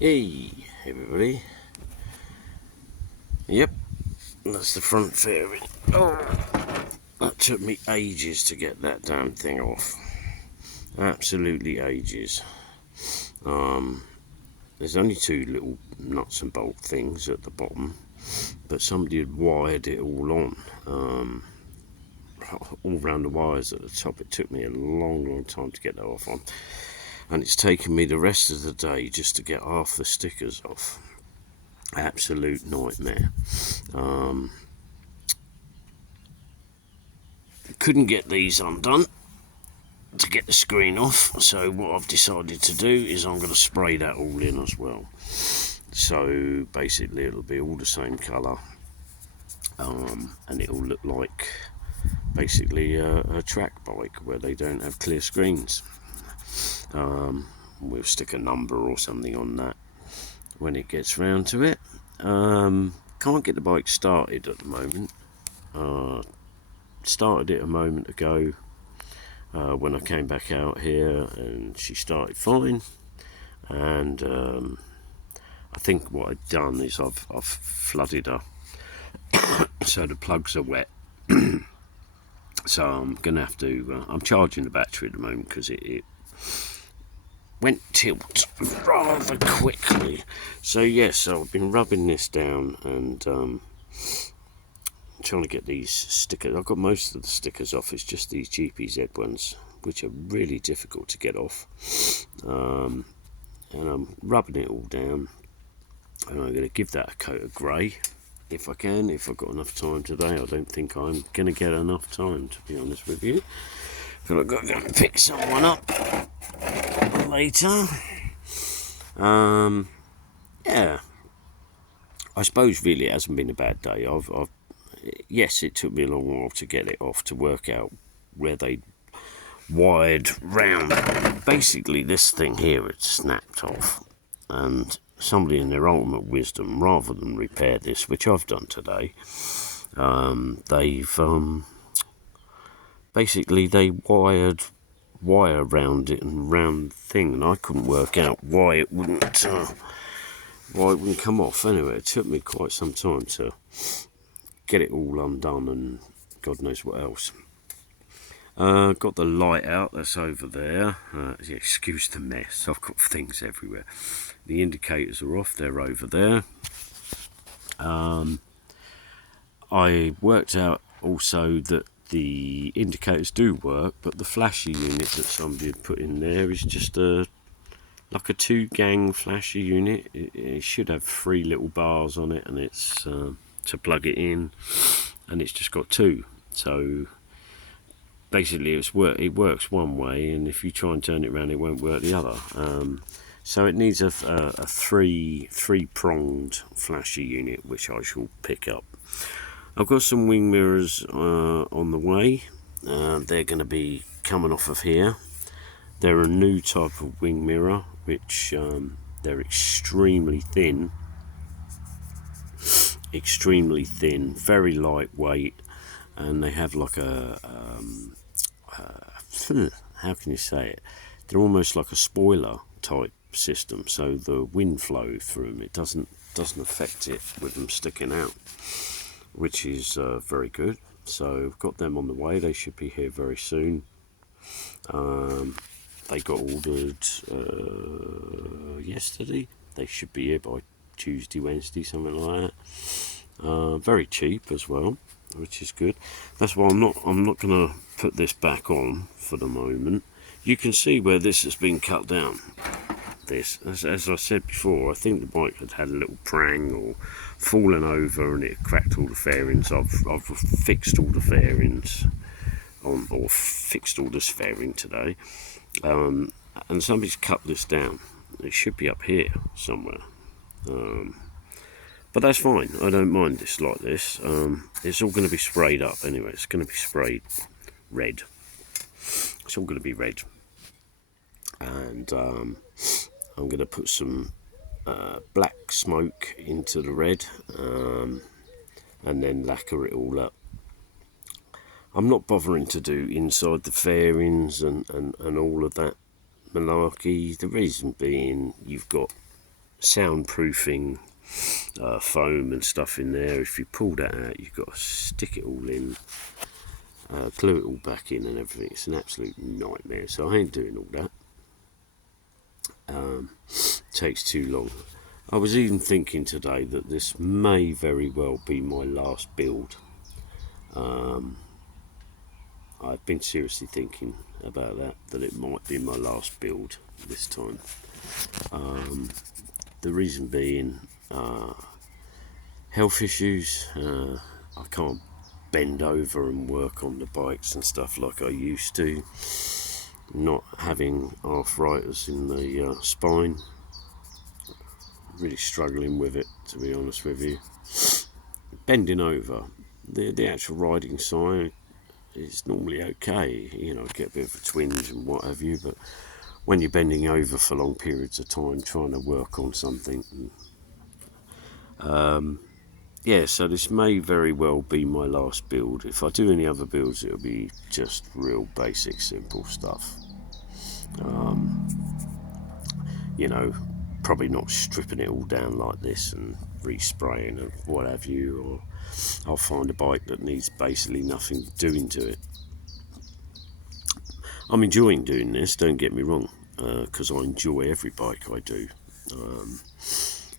Hey everybody. Yep, that's the front fairing. Oh, that took me ages to get that damn thing off. Absolutely ages. There's only two little nuts and bolt things at the bottom, but somebody had wired it all on. All round the wires at the top. It took me a long time to get that off on, and it's taken me the rest of the day just to get half the stickers off. Absolute nightmare. Couldn't get these undone to get the screen off, so what I've decided to do is I'm going to spray that all in as well. So basically it'll be all the same colour, and it'll look like basically a track bike where they don't have clear screens. We'll stick a number or something on that when it gets round to it. Can't get the bike started at the moment. Started it a moment ago when I came back out here, and she started fine. And I think what I've done is I've flooded her so the plugs are wet. So I'm gonna have to. I'm charging the battery at the moment because it went tilt rather quickly. So yes, so I've been rubbing this down and trying to get these stickers. I've got most of the stickers off. It's just these gpz ones which are really difficult to get off, and I'm rubbing it all down, and I'm going to give that a coat of grey if I can, if I've got enough time today. I don't think I'm going to get enough time, to be honest with you, because I've got to go and pick someone up later. Yeah, I suppose really it hasn't been a bad day. Yes, it took me a long while to get it off, to work out where they wired round. Basically this thing here had snapped off, and somebody in their ultimate wisdom, rather than repair this, which I've done today, they've basically they wired wire around it and round the thing, and I couldn't work out why it wouldn't come off. Anyway, it took me quite some time to get it all undone, and God knows what else. Got the light out, that's over there. Excuse the mess, I've got things everywhere. The indicators are off, they're over there. I worked out also that the indicators do work, but the flasher unit that somebody had put in there is just like a 2-gang flasher unit. It should have 3 little bars on it, and it's to plug it in, and it's just got 2. So basically it works one way, and if you try and turn it around it won't work the other. So it needs a three-pronged flasher unit, which I shall pick up. I've got some wing mirrors on the way. They're going to be coming off of here. They're a new type of wing mirror, which they're extremely thin, very lightweight, and they have like a how can you say it? They're almost like a spoiler type system, so the wind flow through them, it doesn't affect it with them sticking out, which is very good. So I've got them on the way. They should be here very soon. They got ordered yesterday. They should be here by Tuesday, Wednesday, something like that. Very cheap as well, which is good. That's why I'm not going to put this back on for the moment. You can see where this has been cut down. This, as I said before, I think the bike had a little prang or fallen over, and it cracked all the fairings. I've fixed all the fairings on, or fixed all this fairing today, and somebody's cut this down. It should be up here somewhere, but that's fine. I don't mind this like this. It's all going to be sprayed up anyway. It's going to be sprayed red. It's all going to be red, and I'm going to put some black smoke into the red, and then lacquer it all up. I'm not bothering to do inside the fairings and all of that malarkey. The reason being, you've got soundproofing foam and stuff in there. If you pull that out, you've got to stick it all in, glue it all back in and everything. It's an absolute nightmare, so I ain't doing all that. Takes too long. I was even thinking today that this may very well be my last build. I've been seriously thinking about that it might be my last build this time. The reason being health issues. I can't bend over and work on the bikes and stuff like I used to. Not having arthritis in the spine. Really struggling with it, to be honest with you. Bending over, the actual riding side is normally okay. You know, get a bit of a twinge and what have you, but when you're bending over for long periods of time trying to work on something, yeah, so this may very well be my last build. If I do any other builds, it'll be just real basic, simple stuff. You know, probably not stripping it all down like this and respraying and what have you, or I'll find a bike that needs basically nothing doing to it. I'm enjoying doing this, don't get me wrong, because I enjoy every bike I do,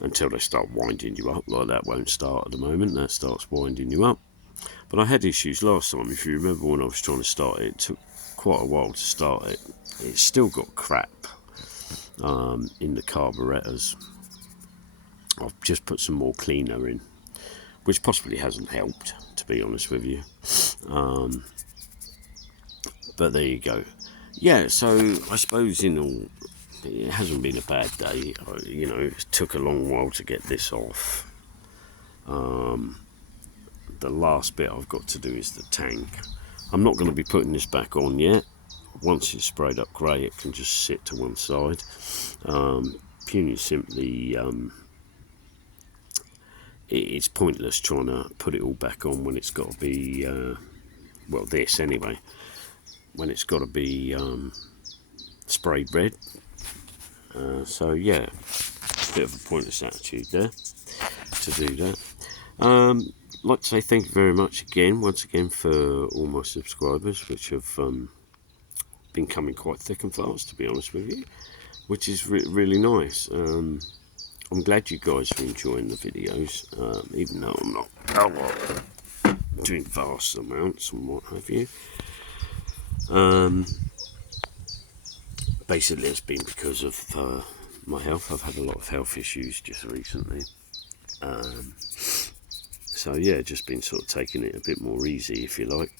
until they start winding you up. Like that won't start at the moment, that starts winding you up. But I had issues last time. If you remember, when I was trying to start it, it took quite a while to start it. It's still got crap in the carburetors. I've just put some more cleaner in, which possibly hasn't helped, to be honest with you. But there you go. Yeah, so I suppose it hasn't been a bad day. You know, it took a long while to get this off. The last bit I've got to do is the tank. I'm not going to be putting this back on yet. Once it's sprayed up grey, it can just sit to one side. Purely simply, it's pointless trying to put it all back on when it's got to be, well, this anyway, when it's got to be sprayed red. So yeah, bit of a pointless attitude there to do that. Like to say thank you very much once again for all my subscribers, which have been coming quite thick and fast, to be honest with you, which is really nice. I'm glad you guys are enjoying the videos, even though I'm not doing vast amounts and what have you. Basically, it's been because of my health. I've had a lot of health issues just recently. So yeah, just been sort of taking it a bit more easy, if you like.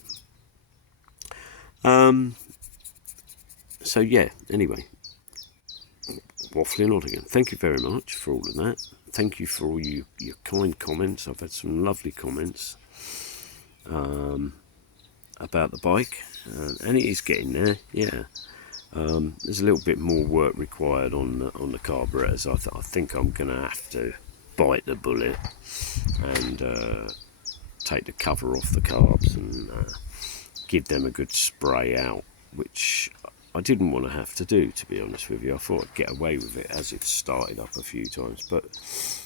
So yeah, anyway, waffling on again. Thank you very much for all of that. Thank you for all your kind comments. I've had some lovely comments about the bike, and it is getting there. Yeah, there's a little bit more work required on the carburetors. I think I'm going to have to bite the bullet and take the cover off the carbs and give them a good spray out, which I didn't want to have to do, to be honest with you. I thought I'd get away with it as it started up a few times, but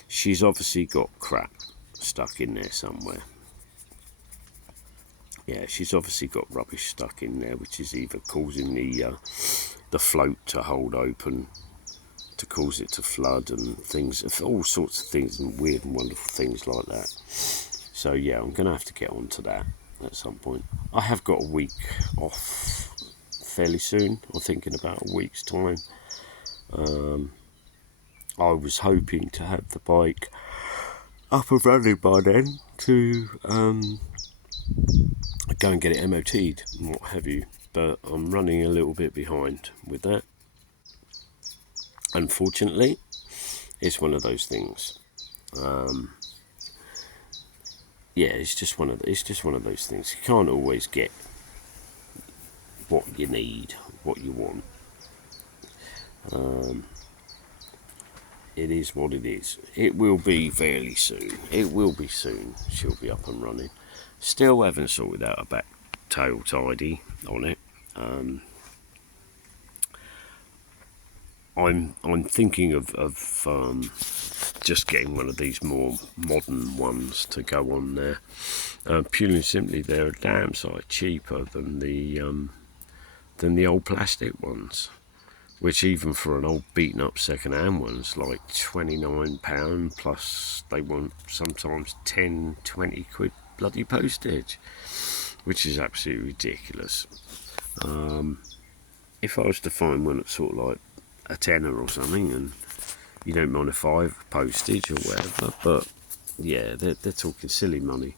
she's obviously got crap stuck in there somewhere. Yeah, she's obviously got rubbish stuck in there, which is either causing the float to hold open, to cause it to flood and things, all sorts of things and weird and wonderful things like that. So yeah, I'm going to have to get onto that at some point. I have got a week off fairly soon. I'm thinking about a week's time. I was hoping to have the bike up and running by then to go and get it MOT'd and what have you, but I'm running a little bit behind with that. Unfortunately, it's one of those things. Yeah, it's just one of those things. You can't always get what you need, what you want. It is what it is. It will be fairly soon. It will be soon. She'll be up and running. Still haven't sorted out a back tail tidy on it. I'm thinking of just getting one of these more modern ones to go on there. Purely and simply, they're a damn sight cheaper than the old plastic ones, which even for an old beaten up second-hand one's like £29, plus they want sometimes 10-20 quid bloody postage, which is absolutely ridiculous. If I was to find one that's sort of like a tenner or something, and you don't mind a £5 postage or whatever, but yeah, they're talking silly money.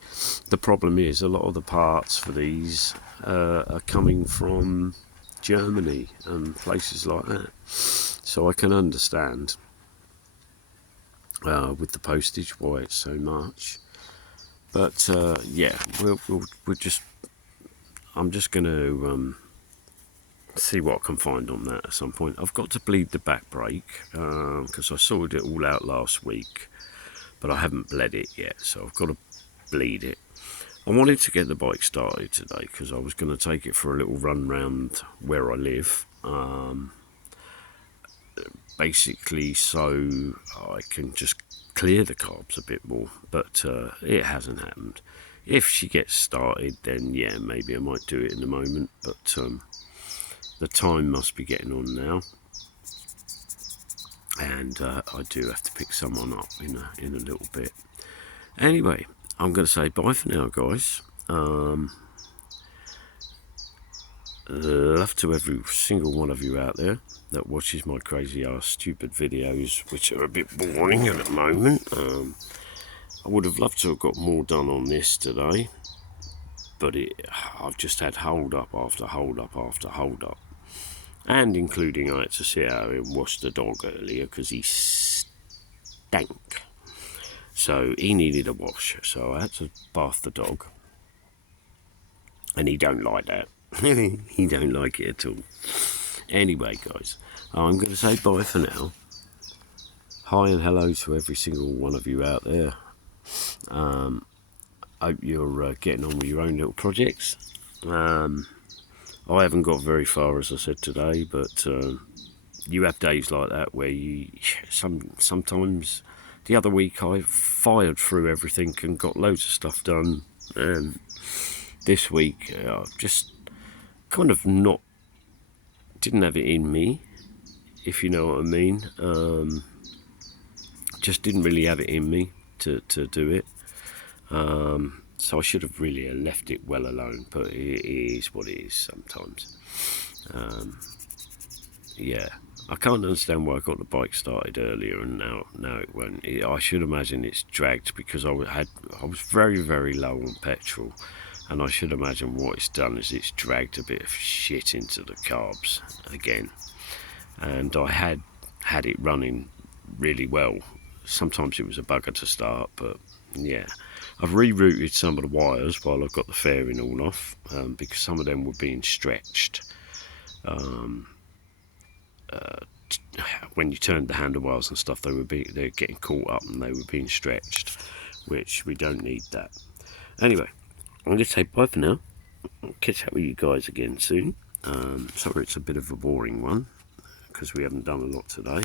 The problem is a lot of the parts for these are coming from Germany and places like that, so I can understand with the postage why it's so much. But yeah, we'll just, I'm just going to see what I can find on that at some point. I've got to bleed the back brake because I sorted it all out last week, but I haven't bled it yet, so I've got to bleed it. I wanted to get the bike started today because I was going to take it for a little run round where I live, basically so I can just clear the carbs a bit more, but it hasn't happened. If she gets started, then yeah, maybe I might do it in a moment, but the time must be getting on now, and I do have to pick someone up in a little bit. Anyway, I'm going to say bye for now, guys. Love to every single one of you out there that watches my crazy ass stupid videos, which are a bit boring at the moment. I would have loved to have got more done on this today, but I've just had hold up after hold up after hold up, and including I had to sit out and wash the dog earlier because he stank. So he needed a wash, so I had to bath the dog, and he don't like that. He don't like it at all. Anyway, guys, I'm going to say bye for now. Hi and hello to every single one of you out there. Hope you're getting on with your own little projects. I haven't got very far, as I said today, but you have days like that where you sometimes. The other week I fired through everything and got loads of stuff done, and this week I've just kind of didn't have it in me, if you know what I mean. Just didn't really have it in me to do it. So I should have really left it well alone, but it is what it is sometimes. Yeah, I can't understand why I got the bike started earlier and now it won't. I should imagine it's dragged because I was very, very low on petrol, and I should imagine what it's done is it's dragged a bit of shit into the carbs again. And I had it running really well. Sometimes it was a bugger to start, but yeah. I've rerouted some of the wires while I've got the fairing all off, because some of them were being stretched. When you turned the handlebars and stuff, they're getting caught up and they were being stretched, which we don't need that. Anyway, I'm going to say bye for now. I'll catch up with you guys again soon. Sorry it's a bit of a boring one because we haven't done a lot today.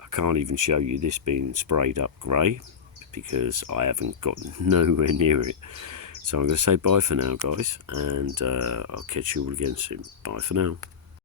I can't even show you this being sprayed up grey because I haven't got nowhere near it. So I'm going to say bye for now, guys, and I'll catch you all again soon. Bye for now.